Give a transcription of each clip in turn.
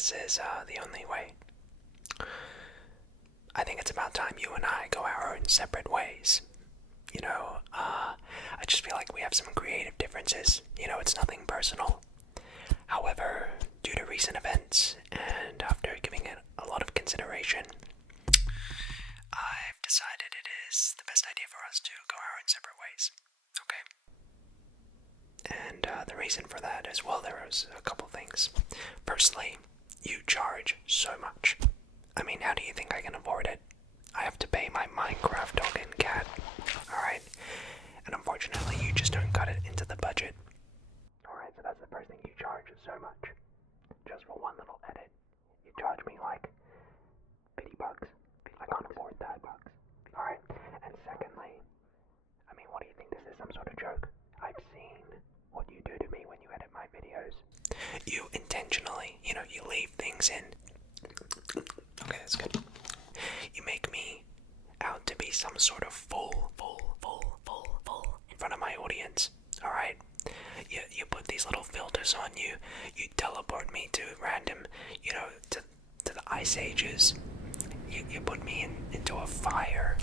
this is the only way. I think it's about time you and I go our own separate ways. I just feel like we have some creative differences. It's nothing personal. However, due to recent events, and after giving it a lot of consideration, I've decided it is the best idea for us to go our own separate ways. Okay? And the reason for that is, well, there was a couple things. Firstly, you charge so much. I mean, how do you think I can afford it? I have to pay my Minecraft dog and cat, alright? And unfortunately, you just don't cut it into the budget. Alright, so that's the first thing. You charge so much. Just for one little edit. You charge me like $50. I can't afford that. Alright, and secondly, I mean, what do you think, this is some sort of joke? I've seen what you do to me when you edit my videos. You intentionally, you leave things in. Okay, that's good. You make me out to be some sort of fool in front of my audience, alright? You put these little filters on you, you teleport me to random, to the ice ages. You put me into a fire.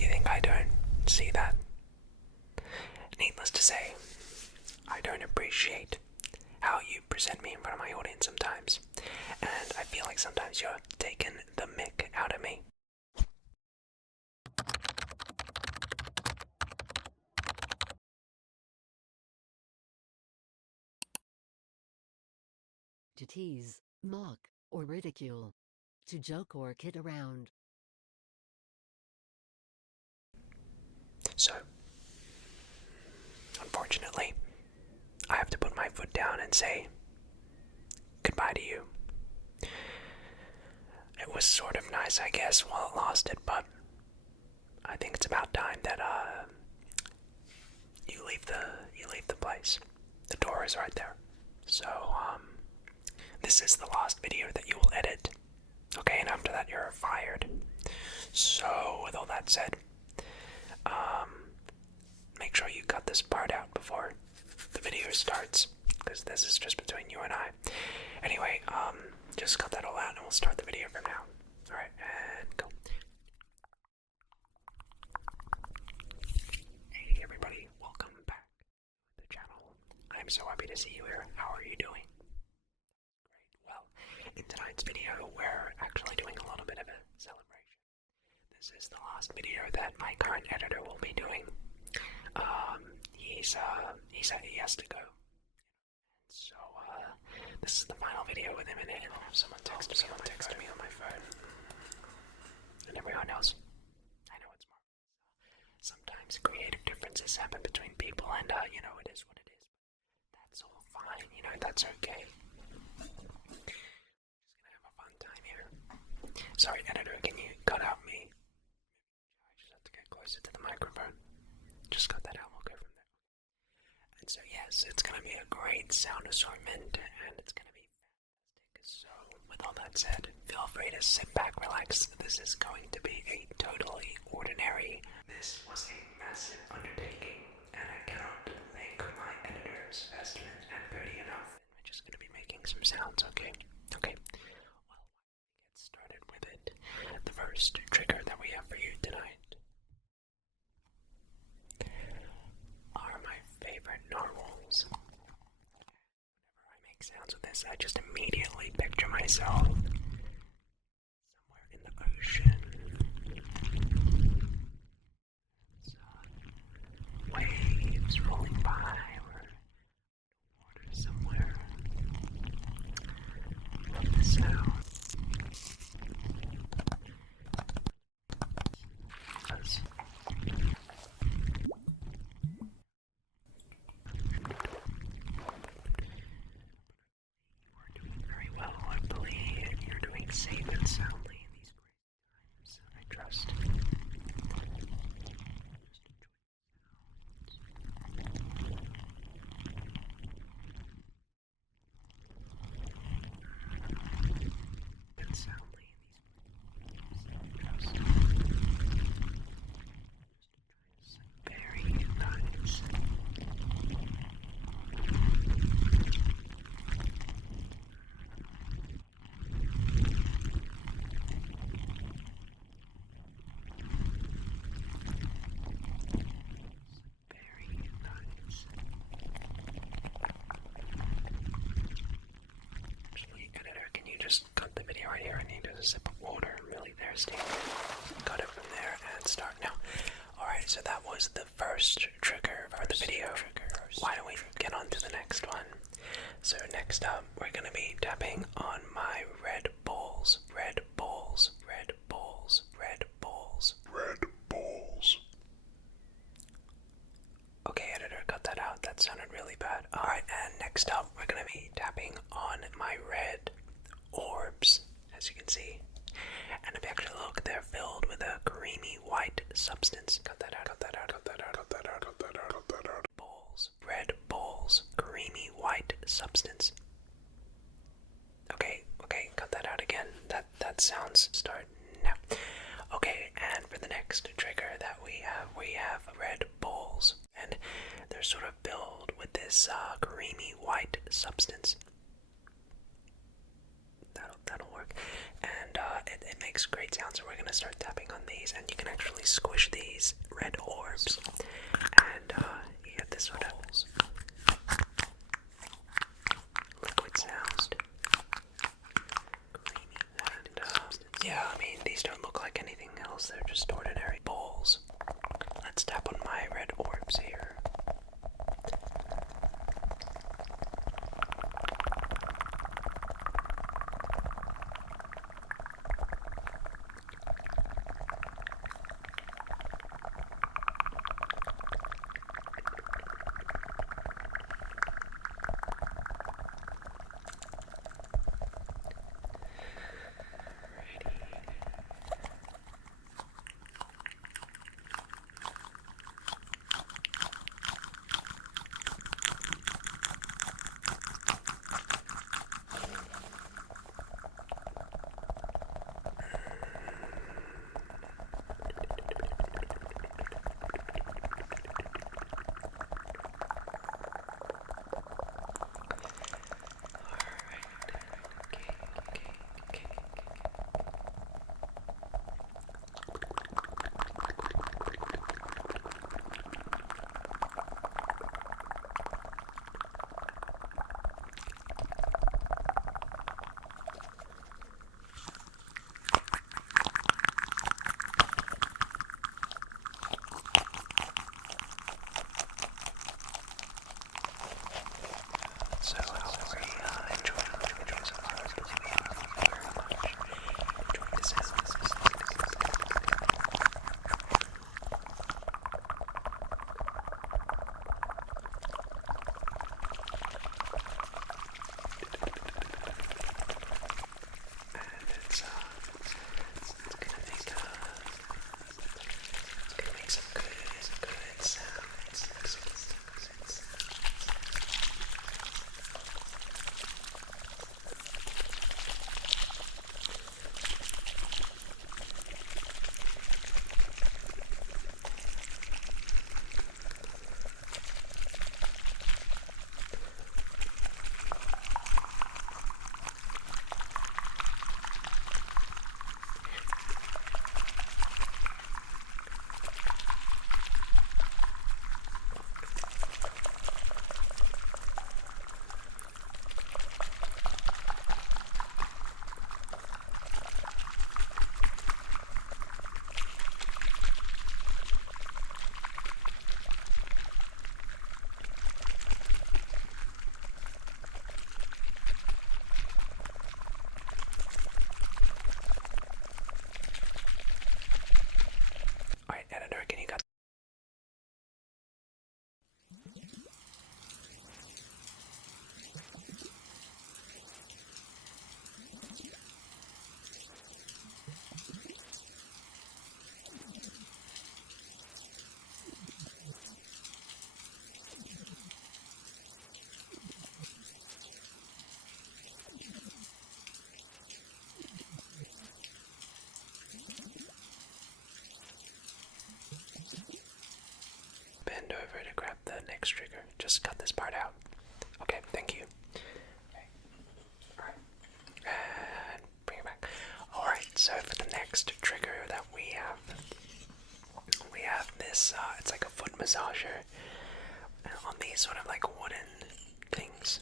You think I don't see that? Needless to say, I don't appreciate how you present me in front of my audience sometimes. And I feel like sometimes you're taking the mick out of me. To tease, mock, or ridicule. To joke or kid around. So, unfortunately, I have to put my foot down and say goodbye to you. It was sort of nice, I guess, while it lasted, but I think it's about time that you leave the place. The door is right there. So this is the last video that you will edit. Okay, and after that you're fired. So with all that said, make sure you cut this part out before the video starts, because this is just between you and I. Anyway, just cut that all out and we'll start the video from now. Alright, and go. Hey everybody, welcome back to the channel. I'm so happy to see you here. How are you doing? Great. Well, in tonight's video, we're actually doing a little bit of a celebration. This is the last video that my current editor will be doing. He has to go. So, this is the final video with him in it. Someone texted me on my phone. And everyone else. I know it's more. Sometimes creative differences happen between people, and, it is what it is. That's all fine, that's okay. Just gonna have a fun time here. Sorry, editor, can you cut out me? I just have to get closer to the microphone. Just cut that out, we'll go from there. And so yes, it's gonna be a great sound assortment, and it's gonna be fantastic. So, with all that said, feel free to sit back, relax. This is going to be a totally ordinary. This was a massive undertaking, and I cannot thank my editors, Estimate and Cody, enough. I'm just gonna be making some sounds, okay? Okay. Well, let's get started with it. The first trigger that we have for you tonight are my favorite narwhals. Whenever I make sounds with this, I just immediately picture myself somewhere in the ocean. Waves rolling by, or water somewhere. Love the sound. We're doing very well, I believe. a sip of water. I'm really thirsty. Cut it from there and start now. Alright, so that was the first trigger for the video. Why don't we get on to the next one? So next up, we're going to be tapping on my red balls. Red balls. Red balls. Red balls. Red balls. Okay, editor, cut that out. That sounded really bad. Alright, and next up, we're going to be tapping on my red orbs, as you can see. And if you actually look, they're filled with a creamy white substance. Cut that out, cut that out, cut that out, cut that out, cut that out, cut that out. Balls. Red balls. Creamy white substance. Okay, cut that out again. That sounds start now. Okay, and for the next trigger that we have red balls. And they're sort of filled with this creamy white substance. That'll work. And it makes great sounds, so we're gonna start tapping on these, and you can actually squish these red orbs. And you get this sort of liquid sound. Creamy and yeah, I mean, these don't look like anything else, they're just ordinary balls. Let's tap on my red orbs here. So how are you enjoying so far? Thank you very much. Enjoying the sounds. And it's gonna make some good sounds. Alright, editor, can you cut? Bend over to grab the next trigger. Just cut this part out. Okay, thank you. Okay. Alright. And bring it back. Alright, so for the next trigger that we have this, it's like a foot massager on these sort of like wooden things.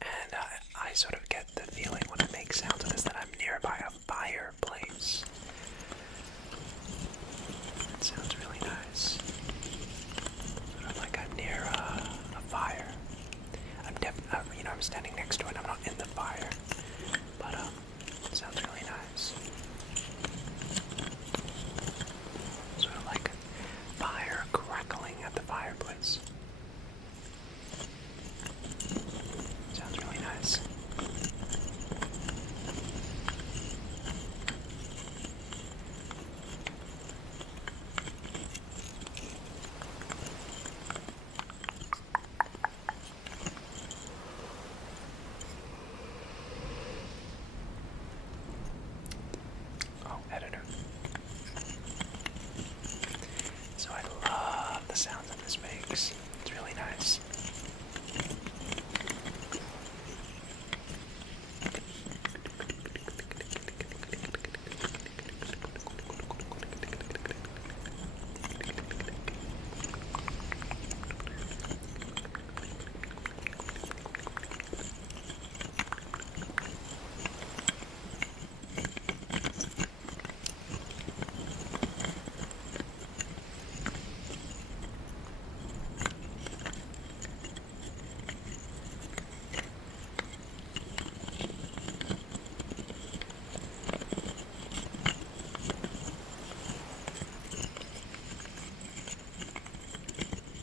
And I sort of get the feeling when I make sounds of this that I'm near by a fireplace. It sounds really nice. Sort of like I'm near a fire. I'm standing next to it. I'm not in the fire, but it sounds really nice. Sort of like fire crackling at the fireplace. Sounds really nice. Oh, editor. So I love the sounds that this makes. It's really nice.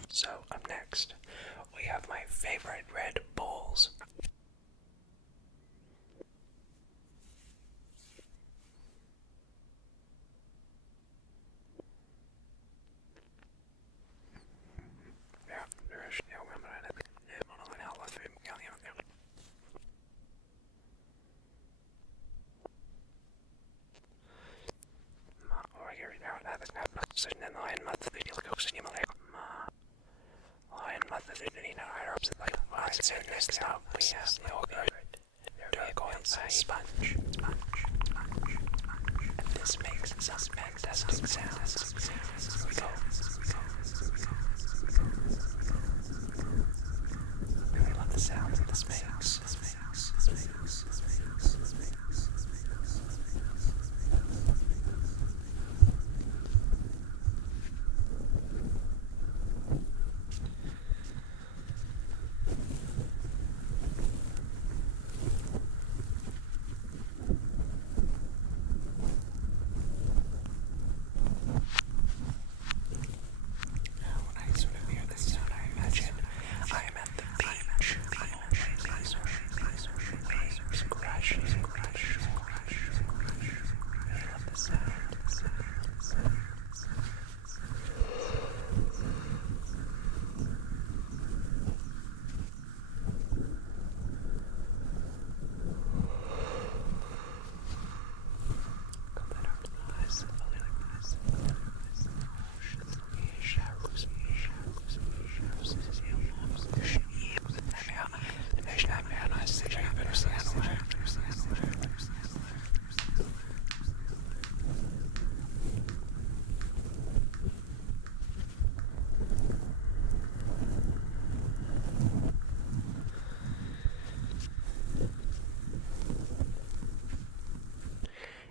So, up next, we have my favorite Red Bulls. Sponge. And this makes some fantastic sounds. Here we go. I really love the sounds that this makes. When I sort of hear this sound, I imagine I am at the beach. Waves crashing. I love the sound. Got that out. Nice.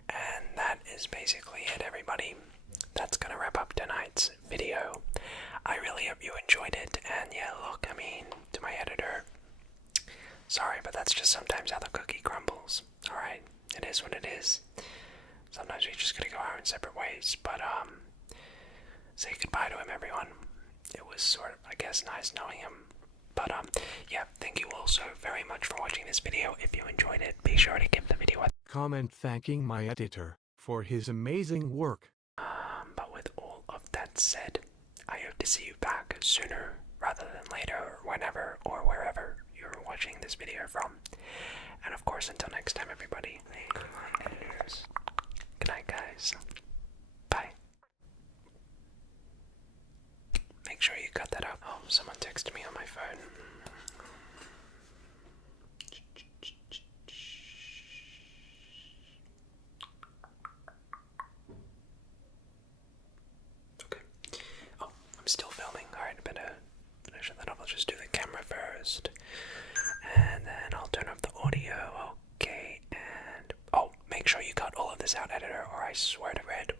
And that is basically it, everybody. That's gonna wrap up tonight's video. I really hope you enjoyed it, and yeah, look, I mean, to my editor, sorry, but that's just sometimes how the cookie crumbles. Alright, it is what it is. Sometimes we just gotta go our own separate ways, but say goodbye to him, everyone. It was sort of, I guess, nice knowing him. But yeah, thank you all so very much for watching this video. If you enjoyed it, be sure to give the video a comment thanking my editor for his amazing work. But with all of that said, I hope to see you back sooner rather than later, or whenever or wherever you're watching this video from. And of course, until next time, everybody. Good night, editors. Good night, guys. Bye. Make sure you cut that out. Oh, someone texted me on my phone. Okay. Oh, I'm still filming. Alright, I better finish that up. I'll just do the camera first. And then I'll turn up the audio. Okay, and oh, make sure this out, editor, or I swear to red.